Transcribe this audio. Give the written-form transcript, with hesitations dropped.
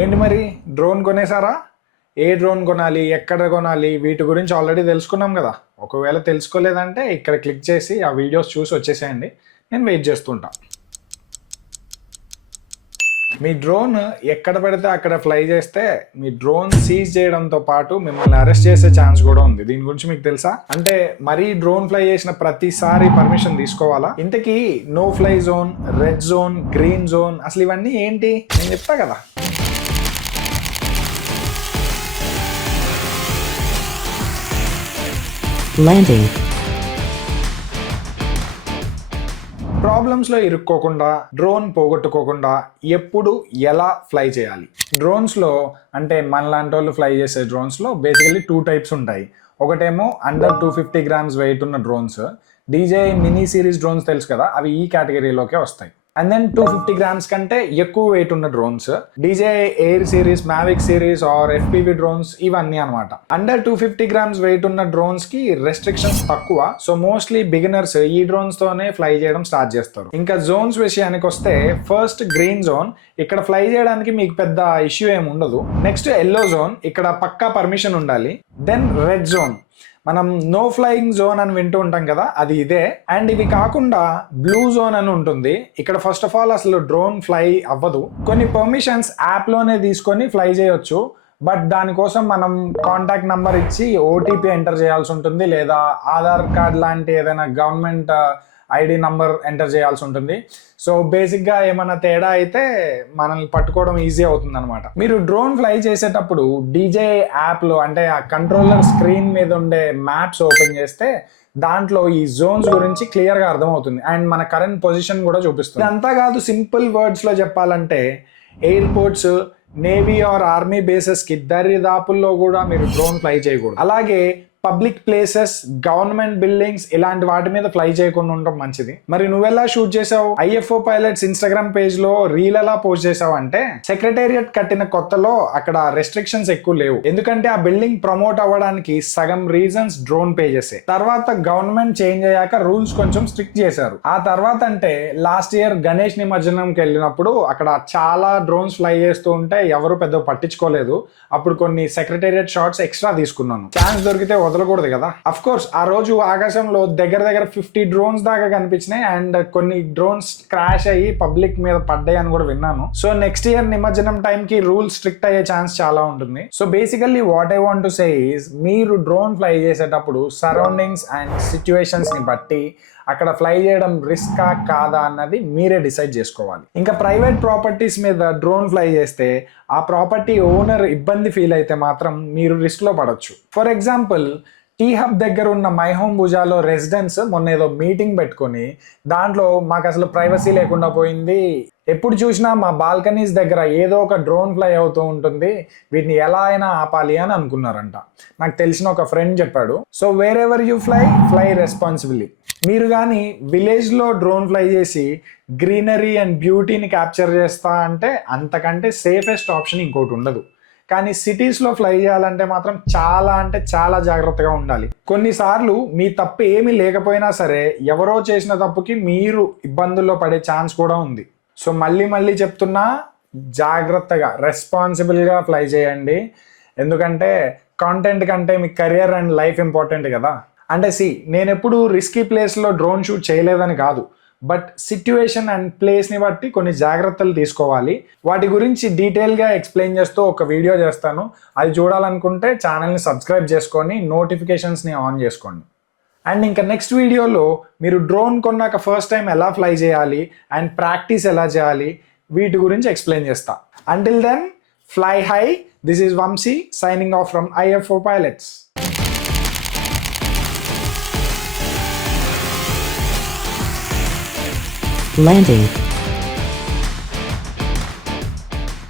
ఏంటి మరి డ్రోన్ కొనేసారా? ఏ డ్రోన్ కొనాలి, ఎక్కడ కొనాలి, వీటి గురించి ఆల్రెడీ తెలుసుకున్నాం కదా. ఒకవేళ తెలుసుకోలేదంటే ఇక్కడ క్లిక్ చేసి ఆ వీడియోస్ చూసి వచ్చేసేయండి, నేను వెయిట్ చేస్తుంటా. మీ డ్రోన్ ఎక్కడ పడితే అక్కడ ఫ్లై చేస్తే మీ డ్రోన్ సీజ్ చేయడంతో పాటు మిమ్మల్ని అరెస్ట్ చేసే ఛాన్స్ కూడా ఉంది. దీని గురించి మీకు తెలుసా? అంటే మరీ డ్రోన్ ఫ్లై చేసిన ప్రతిసారి పర్మిషన్ తీసుకోవాలా? ఇంతకీ no fly zone, red zone, green zone అసలు ఇవన్నీ ఏంటి నేను చెప్తా కదా. Landing. ప్రాబ్లమ్స్లో ఇరుక్కోకుండా, డ్రోన్ పోగొట్టుకోకుండా ఎప్పుడు ఎలా ఫ్లై చేయాలి? డ్రోన్స్లో అంటే మనలాంటి వాళ్ళు ఫ్లై చేసే డ్రోన్స్లో బేసికలీ 2 టైప్స్ ఉంటాయి. ఒకటేమో అండర్ 250 grams వెయిట్ ఉన్న drones, DJI mini series drones తెలుసు కదా, అవి ఈ కేటగిరీలోకే వస్తాయి. అండ్ దెన్ 250 grams కంటే ఎక్కువ వెయిట్ ఉన్న drones, DJI air series, Mavic series or FPV drones, ఇవన్నీ అనమాట. అండర్ 250 grams వెయిట్ ఉన్న డ్రోన్స్ కి రెస్ట్రిక్షన్స్ తక్కువ. సో మోస్ట్లీ బిగినర్స్ ఈ డ్రోన్స్ తోనే ఫ్లై చేయడం స్టార్ట్ చేస్తారు. ఇంకా జోన్స్ విషయానికి వస్తే ఫస్ట్ గ్రీన్ జోన్, ఇక్కడ ఫ్లై చేయడానికి మీకు పెద్ద ఇష్యూ ఏమి ఉండదు. నెక్స్ట్ ఎల్లో జోన్, ఇక్కడ పక్కా పర్మిషన్ ఉండాలి. దెన్ రెడ్ జోన్, మనం నో ఫ్లయింగ్ జోన్ అని వింటూ ఉంటాం కదా, అది ఇదే. అండ్ ఇవి కాకుండా బ్లూ జోన్ అని ఉంటుంది. ఇక్కడ ఫస్ట్ ఆఫ్ ఆల్ అసలు డ్రోన్ ఫ్లై అవ్వదు. కొన్ని పర్మిషన్స్ యాప్లోనే తీసుకొని ఫ్లై చేయొచ్చు, బట్ దానికోసం మనం కాంటాక్ట్ నెంబర్ ఇచ్చి OTP ఎంటర్ చేయాల్సి ఉంటుంది, లేదా ఆధార్ కార్డ్ లాంటి ఏదైనా గవర్నమెంట్ ID నంబర్ ఎంటర్ చేయాల్సి ఉంటుంది. సో బేసిక్గా ఏమైనా తేడా అయితే మనల్ని పట్టుకోవడం ఈజీ అవుతుంది అనమాట. మీరు డ్రోన్ ఫ్లై చేసేటప్పుడు DJI యాప్లో అంటే ఆ కంట్రోలర్ స్క్రీన్ మీద ఉండే మ్యాప్స్ ఓపెన్ చేస్తే దాంట్లో ఈ జోన్స్ గురించి క్లియర్గా అర్థమవుతుంది అండ్ మన కరెంట్ పొజిషన్ కూడా చూపిస్తుంది. ఇదంతా కాదు, సింపుల్ వర్డ్స్లో చెప్పాలంటే ఎయిర్పోర్ట్స్, నేవీ ఆర్ ఆర్మీ బేసెస్కి దరిదాపుల్లో కూడా మీరు డ్రోన్ ఫ్లై చేయకూడదు. అలాగే పబ్లిక్ ప్లేసెస్, గవర్నమెంట్ బిల్డింగ్స్ ఇలాంటి వాటి మీద ఫ్లై చేయకుండా ఉండడం మంచిది. మరి నువ్వెలా షూట్ చేసావు? IFO పైలట్స్ ఇన్స్టాగ్రామ్ పేజ్ లో రీల్ ఎలా పోస్ట్ చేసావు అంటే, సెక్రటేరియట్ కట్టిన కొత్తలో అక్కడ రెస్ట్రిక్షన్స్ ఎక్కువ లేవు, ఎందుకంటే ఆ బిల్డింగ్ ప్రమోట్ అవ్వడానికి సగం రీజన్స్ డ్రోన్ పేజెసే. తర్వాత గవర్నమెంట్ చేంజ్ అయ్యాక రూల్స్ కొంచెం స్ట్రిక్ట్ చేశారు. ఆ తర్వాత అంటే లాస్ట్ ఇయర్ గణేష్ నిమజ్జనంకి వెళ్ళినప్పుడు అక్కడ చాలా డ్రోన్స్ ఫ్లై చేస్తూ ఉంటే ఎవరు పెద్ద పట్టించుకోలేదు. అప్పుడు కొన్ని సెక్రటేరియట్ షాట్స్ ఎక్స్ట్రా తీసుకున్నాను. ఛాన్స్ దొరికితే వదలకూడదు కదా. అఫ్ కోర్స్ ఆ రోజు ఆకాశంలో దగ్గర 50 డ్రోన్స్ దాకా కనిపించినాయి అండ్ కొన్ని డ్రోన్స్ క్రాష్ అయ్యి పబ్లిక్ మీద పడ్డాయి అని కూడా విన్నాను. సో నెక్స్ట్ ఇయర్ నిమజ్జనం టైం కి రూల్స్ స్ట్రిక్ట్ అయ్యే ఛాన్స్ చాలా ఉంటుంది. So basically what I want to say is, మీరు డ్రోన్ ఫ్లై చేసేటప్పుడు సరౌండింగ్స్ అండ్ సిచ్యువేషన్స్ ని బట్టి అక్కడ ఫ్లై చేయడం రిస్కా కాదా అన్నది మీరే డిసైడ్ చేసుకోవాలి. ఇంకా ప్రైవేట్ ప్రాపర్టీస్ మీద డ్రోన్ ఫ్లై చేస్తే ఆ ప్రాపర్టీ ఓనర్ ఇబ్బంది ఫీల్ అయితే మాత్రం మీరు రిస్క్లో పడవచ్చు. ఫర్ ఎగ్జాంపుల్, టీ హబ్ దగ్గర ఉన్న మై హోమ్ భుజాలో రెసిడెంట్స్ మొన్న ఏదో మీటింగ్ పెట్టుకొని దాంట్లో మాకు అసలు ప్రైవసీ లేకుండా పోయింది, ఎప్పుడు చూసినా మా బాల్కనీస్ దగ్గర ఏదో ఒక డ్రోన్ ఫ్లై అవుతూ ఉంటుంది, వీటిని ఎలా అయినా ఆపాలి అని అనుకున్నారంట. నాకు తెలిసిన ఒక ఫ్రెండ్ చెప్పాడు. So where ever you fly, fly responsibly. మీరు కానీ విలేజ్లో డ్రోన్ ఫ్లై చేసి గ్రీనరీ అండ్ బ్యూటీని క్యాప్చర్ చేస్తా అంటే అంతకంటే సేఫెస్ట్ ఆప్షన్ ఇంకోటి ఉండదు. కానీ సిటీస్లో ఫ్లై చేయాలంటే మాత్రం చాలా అంటే చాలా జాగ్రత్తగా ఉండాలి. కొన్నిసార్లు మీ తప్పు ఏమీ లేకపోయినా సరే ఎవరో చేసిన తప్పుకి మీరు ఇబ్బందుల్లో పడే ఛాన్స్ కూడా ఉంది. సో మళ్ళీ చెప్తున్నా, జాగ్రత్తగా రెస్పాన్సిబుల్గా ఫ్లై చేయండి. ఎందుకంటే కాంటెంట్ కంటే మీ కెరియర్ అండ్ లైఫ్ ఇంపార్టెంట్ కదా. అంటే నేను ఎప్పుడు రిస్కీ ప్లేస్లో డ్రోన్ షూట్ చేయలేదని కాదు, బట్ సిట్యుయేషన్ అండ్ ప్లేస్ని బట్టి కొన్ని జాగ్రత్తలు తీసుకోవాలి. వాటి గురించి డీటెయిల్గా ఎక్స్ప్లెయిన్ చేస్తూ ఒక వీడియో చేస్తాను. అది చూడాలనుకుంటే ఛానల్ని సబ్స్క్రైబ్ చేసుకొని నోటిఫికేషన్స్ని ఆన్ చేసుకోండి. అండ్ ఇంకా నెక్స్ట్ వీడియోలో మీరు డ్రోన్ కొన్నాక ఫస్ట్ టైం ఎలా ఫ్లై చేయాలి అండ్ ప్రాక్టీస్ ఎలా చేయాలి వీటి గురించి ఎక్స్ప్లెయిన్ చేస్తా. Until then, fly high. This is Vamsi signing off from IFO pilots. Landing.